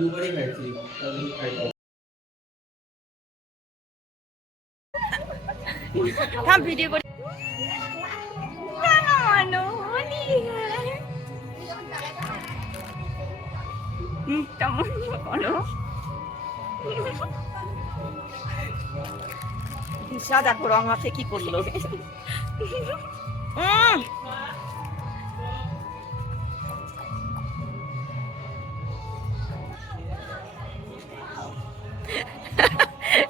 দুবারই খাইছি, তারপরে খাইনি। থাম ভিডিও করি। কেমন বলো দিশা, দেখো রং মাথে কি করলো।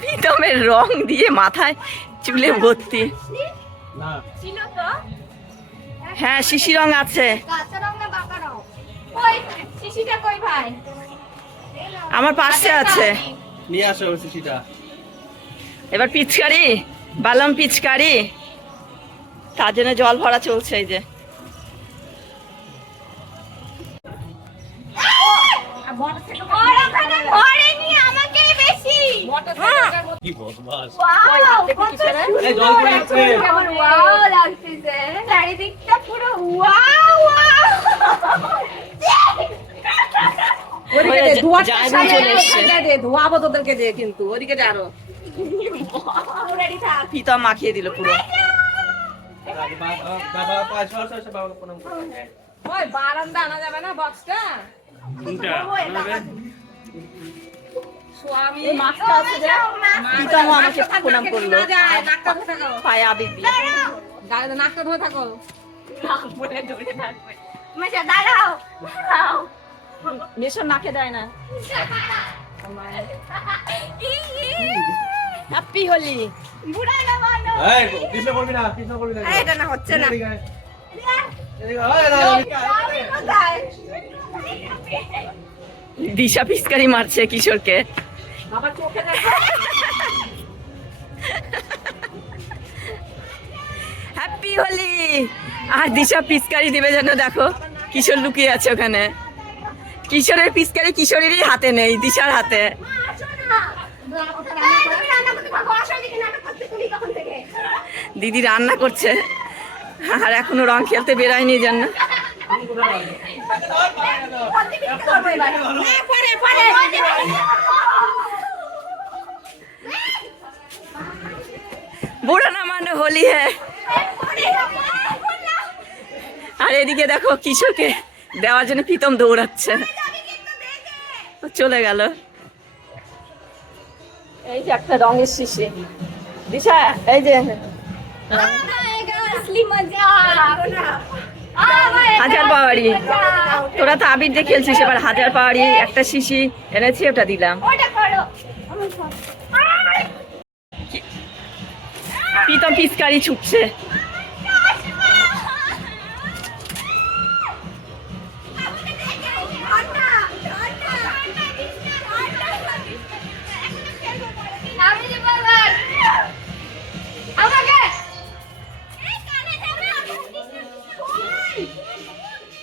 প্রীতমের রং দিয়ে মাথায় চুলে ভর্তি। হ্যাঁ শিশি রং আছে, আমার পাশে আছে। নিয়ে আসো শিশিটা। এবার পিচকারি, বালাম পিচকারি, তার জন্য জল ভরা চলছে। এই যে ধোয়াবো তোদেরকে দিয়ে, কিন্তু ওদিকে আরো প্রীতম মাখিয়ে দিল পুরো। ওই বারান্দা আনা যাবে না বক্সটা? স্বামী মাছটা আছে যে, প্রীতম আমাকে প্রণাম করলো, পায়ে আবির দিয়ে। নাকটা ধরে থাকো। নেশন নাকে দেয় না। হ্যাপি হোলি। এটা না হচ্ছে না। দিশা পিচকারি মারছে কিশোরকে। হ্যাপি হোলি। আর দিশা পিচকারি দিবে যেন, দেখো কিশোর লুকিয়ে আছে ওখানে। কিশোরের পিচকারি কিশোরেরই হাতে নেই, দিশার হাতে। দিদি রান্না করছে আর এখনো রং খেলতে বেরায়নি জন্য। বুড়ো না মানে হোলি হ্যাঁ। আর এদিকে দেখো কিশোরকে দেওয়ার জন্য প্রীতম দৌড়াচ্ছে, চলে গেল। এই যে একটা রঙের শিশি দিশা, এই যে হাজার পাওয়ারি। তোরা তো আবির দিয়ে খেলছিস, এবার হাজার পাওয়ারি একটা শিশি এনেছি, ওটা দিলাম। প্রীতম পিচকারি ছুটছে।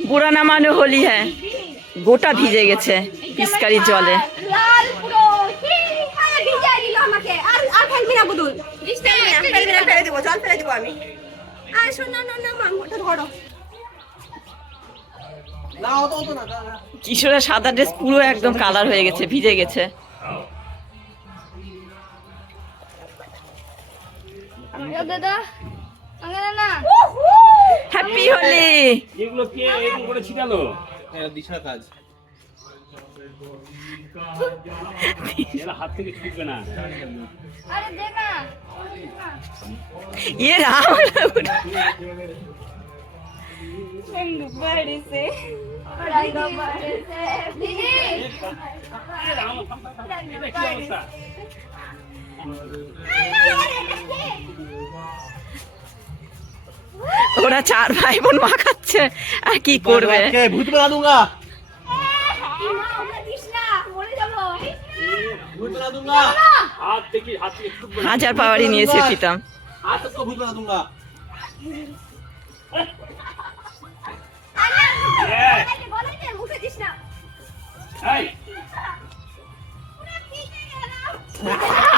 বুড়া না মানে হোলি হ্যাঁ। গোটা ভিজে গেছে পিচকারির জলে। কিশোরের সাদা ড্রেস পুরো একদম কালার হয়ে গেছে, ভিজে গেছে। হ্যাপি হোলি। এগুলো কে এরকম করে ছিটালো? দিশার কাজ। এরা হাত থেকে ছুটবে না। ये राम ওরা চার ভাই বোন মাখাচ্ছে আর কি করবে। ভূত বনা दूंगा, ভূত বনা दूंगा। হাত থেকে ছুটবে না। হাজার পাওয়ারি নিয়েছে প্রীতম। हाथ को भूत बना दूंगा। এই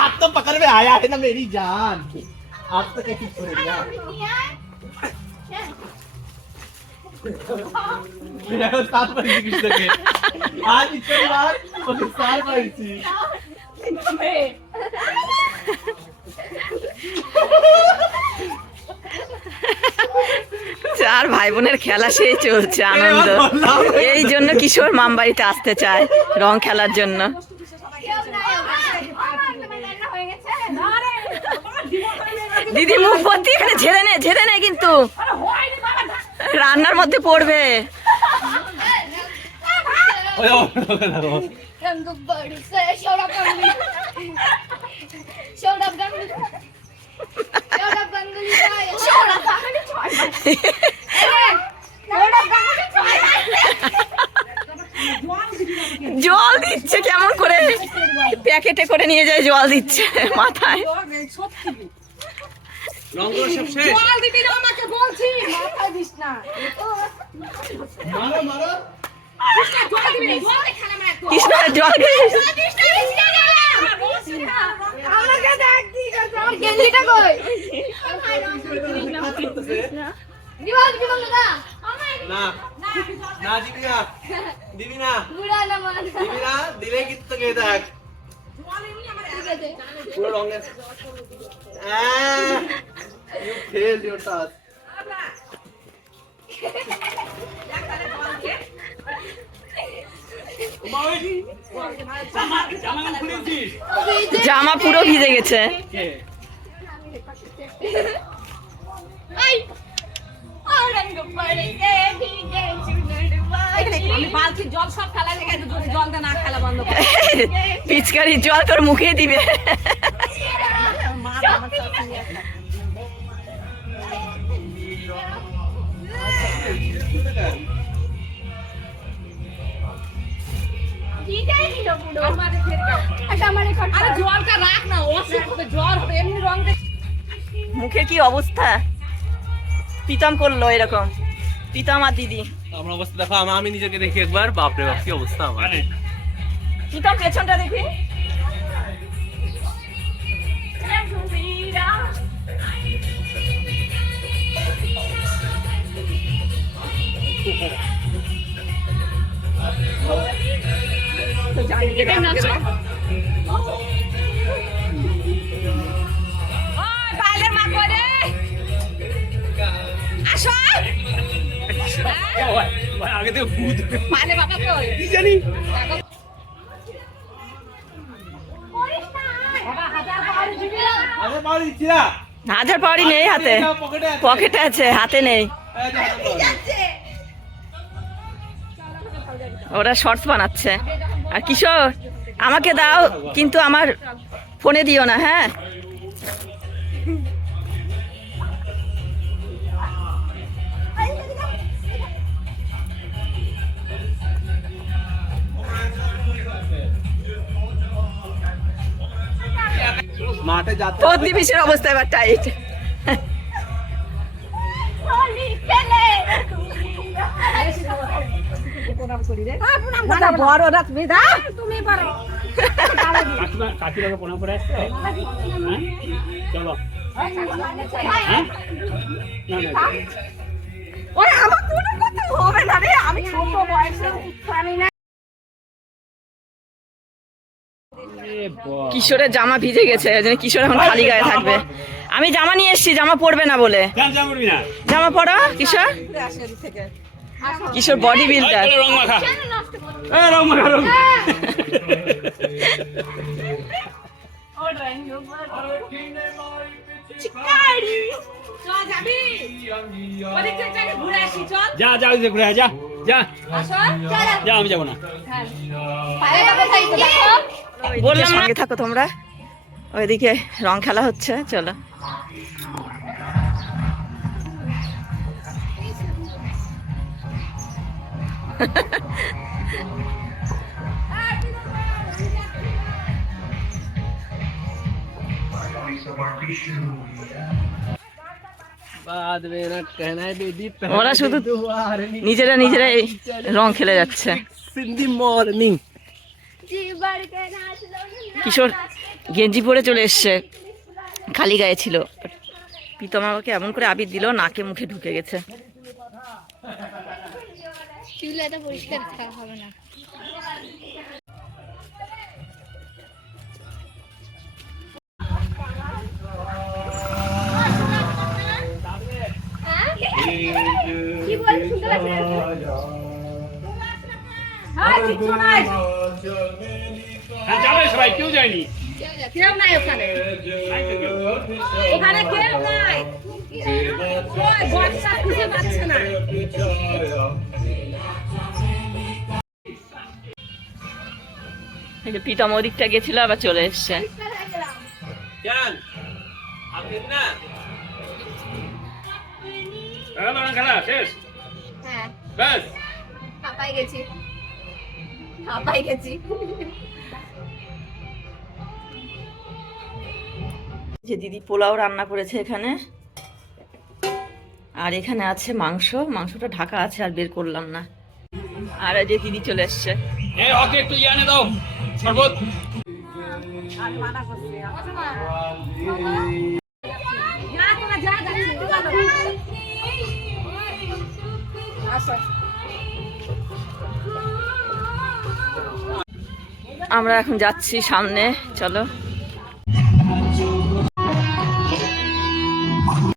आप तो पकड़ में आया है ना मेरी जान, आप तो कैसे छोड़ेगा? मेरा साथ पर किस लगे आज इतनी बार ওকে স্যার পাইছি। চার ভাই বোনের খেলা সেই চলছে আনন্দ। এই জন্য কিশোর মামবাড়িতে আসতে চায় রং খেলার জন্য। দিদি মুখ ভর্তি এখানে ঝেড়ে নে কিন্তু রান্নার মধ্যে পড়বে। জল দিচ্ছে কেমন করে, প্যাকেটে করে নিয়ে যায় জল দিচ্ছে মাথায়। জল দিবি না আমাকে বলছি, মাথায় দিস না। মারো মারো। জল দিবি না, জল দে খানা মার। কৃষ্ণ জল আমাকে দেখ কি জল গেঞ্জিটা কই? দিবা দিবা না। না না দিবি না, দিবি না, বুড়া না মার। দিবি না, দিলে কিন্তু কে দেখ পুরো রঙের। You failed your task. জামা পুরো ভিজে গেছে। আমি বালতির জল সব ফেলা লেগে যদি জল দে না খেলা বন্ধ কর। পিচকারির জল তোর মুখে দিবে। আরে জলটা রাখ না, অসুখ হবে, জ্বর হবে, এমনি রং দে। মুখের কি অবস্থা, প্রীতম করলো এরকম, প্রীতম আর দিদি। আমার অবস্থা দেখো, আমি নিজেকে দেখি একবার, বাপরে বাপ কি অবস্থা আমার। প্রীতম পেছনটা দেখি। বাইরের মা করে আসো। আগে থেকে ভূত মানে বাবা কই কি জানি। বাবা হাজার পাউরি দিবি না। আরে বাড়ি দিচ্ছি না, হাজার পাউরি নেই হাতে, পকেটে আছে। পকেটে আছে, হাতে নেই। এই যে হাতে পাউরি। ওরা শর্টস বানাচ্ছে। আর কিশোর আমাকে দাও, কিন্তু আমার ফোনে দিও না, হ্যাঁ? মাঠে যাচ্ছে। তোর দিবিসের অবস্থা এবার টাইট। বড় রাত বিধা তুমি পারো। কাকিমাকে প্রণাম করে আসছে। চলো হ্যাঁ? না না ওরে আমার কোনো কথা হবে না রে, আমি ছোট বয়সে জানি না। কিশোরের জামা ভিজে গেছে, এই জন্য কিশোর এখন খালি গায়ে থাকবে। আমি জামা নিয়ে এসেছি, জামা পরবে না বলে। যা করবি না। জামা পরো কিশোর। কিশোর বডি বিল্ডার। রং মাখা, রং মাখা, রং চল যাবি ওদিক থেকে ঘুরে আসি। চল যা যা ওই যে ঘুরে আয়, যা যা আসো। যা, আমি যাবো না। পায়েটা কোথায় দেখো। বললাম সঙ্গে থাকো তোমরা, ওইদিকে রং খেলা হচ্ছে, চলো। ওরা শুধু নিজেরাই রং খেলে যাচ্ছে। সিন্দি মর্নিং। কিশোর গেঞ্জি পরে চলে এসছে, খালি গায়ে ছিল। প্রীতম আমাকে এমন করে আবির দিল, নাকে মুখে ঢুকে গেছে। চুলটা পরিষ্কার হবে না। কিচ্ছু নাই। হ্যাঁ যাবে সবাই, কেউ যায়নি। কেউ নাই ওখানে। নাই তো কেউ। ওখানে কেউ নাই। ওই বর্ষা খুঁজে পাচ্ছে না। এই যে পিতাম ওদিকটা গেছিল, আবার চলে এসছে। যান আপনি না খেলা শেষ হ্যাঁ, ব্যাস। হাঁপাই গেছি। হাঁপাই গেছি। যে দিদি পোলাও রান্না করেছে এখানে, আর এখানে আছে মাংস, মাংসটা ঢাকা আছে আর বের করলাম না। আর এই যে দিদি চলে এসছে। ওকে একটু ইয়ে এনে দাও, শরবত। যা তোরা যা, যাচ্ছি। আসো। আমরা এখন যাচ্ছি সামনে, চলো।